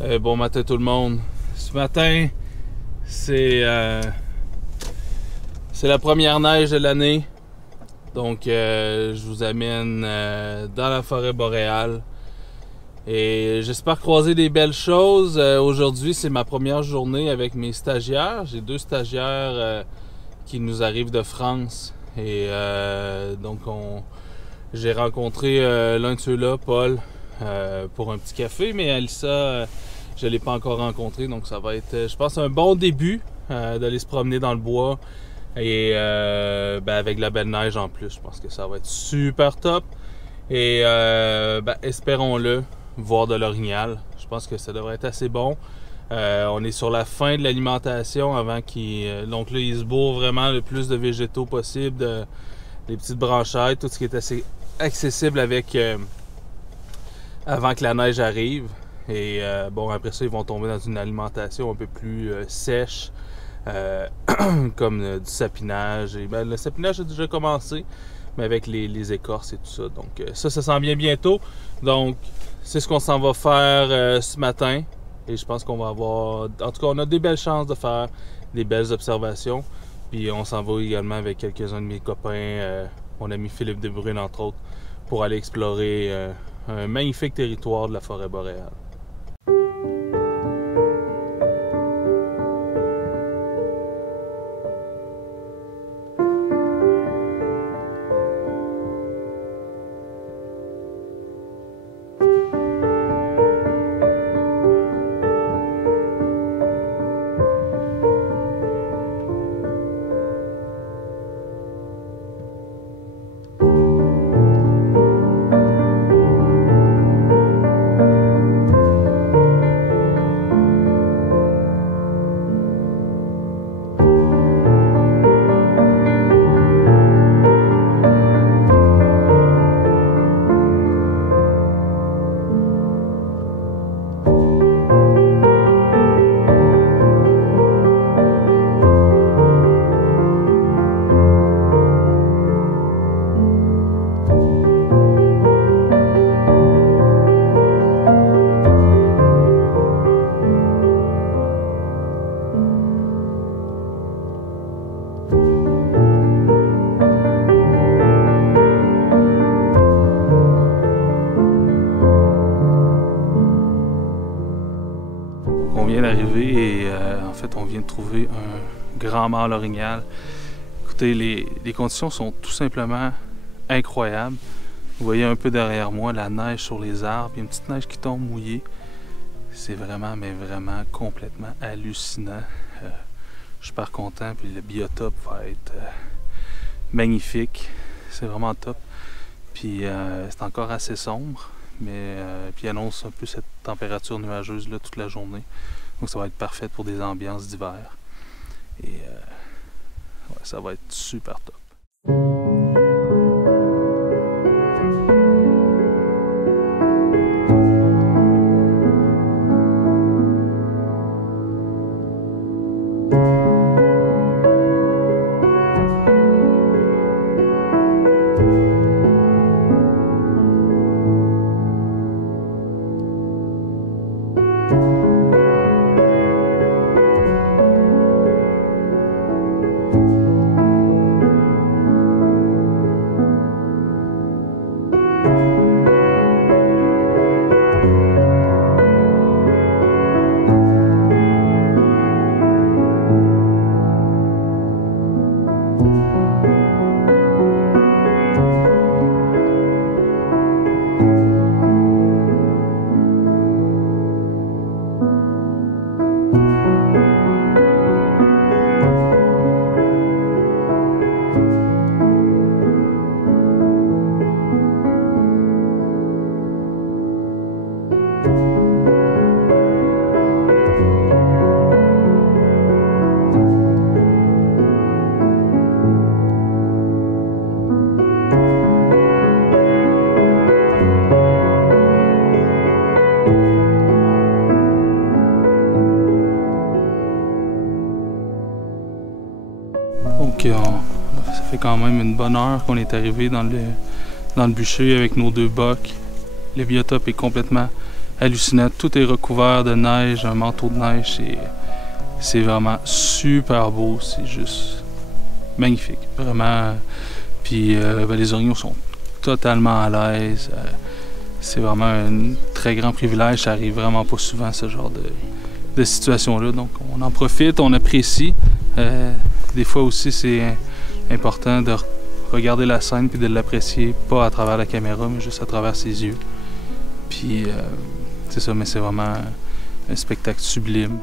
Bon matin tout le monde. Ce matin, c'est la première neige de l'année. Donc je vous amène dans la forêt boréale. Et j'espère croiser des belles choses. Aujourd'hui, c'est ma première journée avec mes stagiaires. J'ai 2 stagiaires qui nous arrivent de France. Et donc j'ai rencontré l'un de ceux-là, Paul, pour un petit café, mais Alissa, je ne l'ai pas encore rencontré, donc ça va être, je pense, un bon début d'aller se promener dans le bois et avec la belle neige en plus. Je pense que ça va être super top et espérons-le, voir de l'orignal. Je pense que ça devrait être assez bon. On est sur la fin de l'alimentation avant donc là, il se bourre vraiment le plus de végétaux possible, des petites branchettes, tout ce qui est assez accessible avant que la neige arrive. Et après ça, ils vont tomber dans une alimentation un peu plus sèche, comme du sapinage. Et le sapinage a déjà commencé, mais avec les écorces et tout ça. Donc ça s'en vient bientôt. Donc c'est ce qu'on s'en va faire ce matin. Et je pense qu'on va avoir... En tout cas, on a des belles chances de faire des belles observations. Puis on s'en va également avec quelques-uns de mes copains, mon ami Philippe Debrune entre autres, pour aller explorer un magnifique territoire de la forêt boréale. On vient d'arriver et en fait on vient de trouver un grand mâle orignal. Écoutez, les conditions sont tout simplement incroyables. Vous voyez un peu derrière moi la neige sur les arbres, il y a une petite neige qui tombe mouillée. C'est vraiment, mais vraiment complètement hallucinant. Je suis super content, puis le biotope va être magnifique. C'est vraiment top. Puis c'est encore assez sombre. Mais puis il annonce un peu cette température nuageuse là toute la journée. Donc ça va être parfait pour des ambiances d'hiver. Et ouais, ça va être super top. Donc ça fait quand même une bonne heure qu'on est arrivé dans le bûcher avec nos 2 bocs. Le biotope est complètement hallucinant. Tout est recouvert de neige, un manteau de neige. C'est vraiment super beau. C'est juste magnifique. Vraiment. Puis les orignaux sont totalement à l'aise. C'est vraiment un très grand privilège. Ça arrive vraiment pas souvent, ce genre de situation-là. Donc, on en profite, on apprécie. Des fois aussi, c'est important de regarder la scène puis de l'apprécier, pas à travers la caméra, mais juste à travers ses yeux. Puis, c'est ça, mais c'est vraiment un spectacle sublime.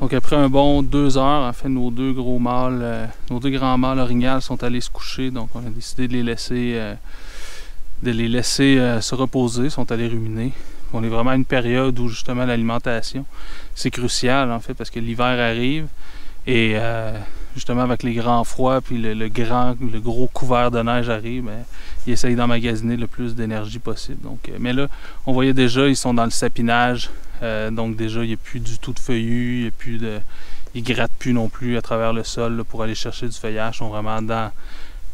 Donc après un bon 2 heures, en fait, nos deux grands mâles orignales sont allés se coucher. Donc on a décidé de les laisser se reposer, sont allés ruminer. On est vraiment à une période où justement l'alimentation, c'est crucial en fait, parce que l'hiver arrive et justement avec les grands froids puis le gros couvert de neige arrive, ben, ils essayent d'emmagasiner le plus d'énergie possible. Donc, mais là, on voyait déjà, ils sont dans le sapinage, donc déjà, il n'y a plus du tout de feuillus, ils grattent plus non plus à travers le sol là, pour aller chercher du feuillage, ils sont vraiment dans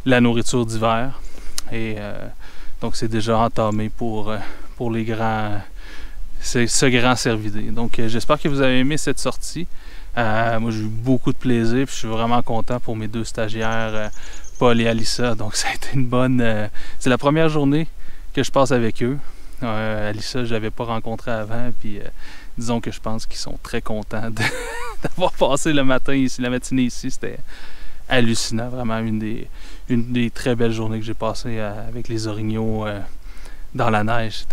la nourriture d'hiver. Et donc, c'est déjà entamé pour les grands... ce grand cervidé. Donc, j'espère que vous avez aimé cette sortie. Moi, j'ai eu beaucoup de plaisir, puis je suis vraiment content pour mes deux stagiaires, Paul et Alyssa. Donc, ça a été une bonne... c'est la première journée que je passe avec eux. Alyssa, je ne l'avais pas rencontré avant, puis disons que je pense qu'ils sont très contents d'avoir passé la matinée ici. C'était hallucinant, vraiment une des très belles journées que j'ai passées avec les orignaux dans la neige.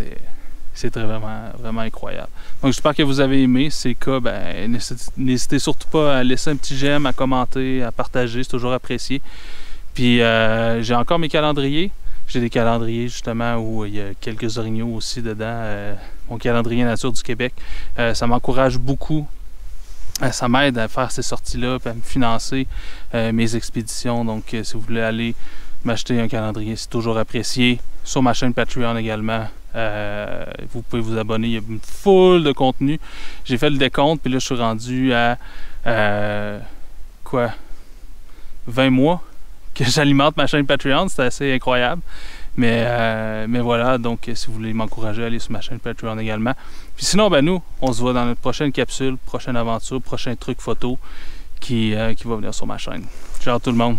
C'était vraiment incroyable. Donc j'espère que vous avez aimé. Si c'est le cas, ben, n'hésitez surtout pas à laisser un petit j'aime, à commenter, à partager, c'est toujours apprécié. Puis j'ai encore mes calendriers. J'ai des calendriers justement où il y a quelques orignaux aussi dedans. Mon calendrier Nature du Québec. Ça m'encourage beaucoup. Ça m'aide à faire ces sorties-là, à me financer mes expéditions. Donc si vous voulez aller m'acheter un calendrier, c'est toujours apprécié. Sur ma chaîne Patreon également. Vous pouvez vous abonner, il y a une foule de contenu. J'ai fait le décompte, puis là je suis rendu à 20 mois que j'alimente ma chaîne Patreon. C'est assez incroyable. Mais voilà, donc si vous voulez m'encourager, allez sur ma chaîne Patreon également. Puis sinon, ben nous, on se voit dans notre prochaine capsule, prochaine aventure, prochain truc photo qui va venir sur ma chaîne. Ciao tout le monde!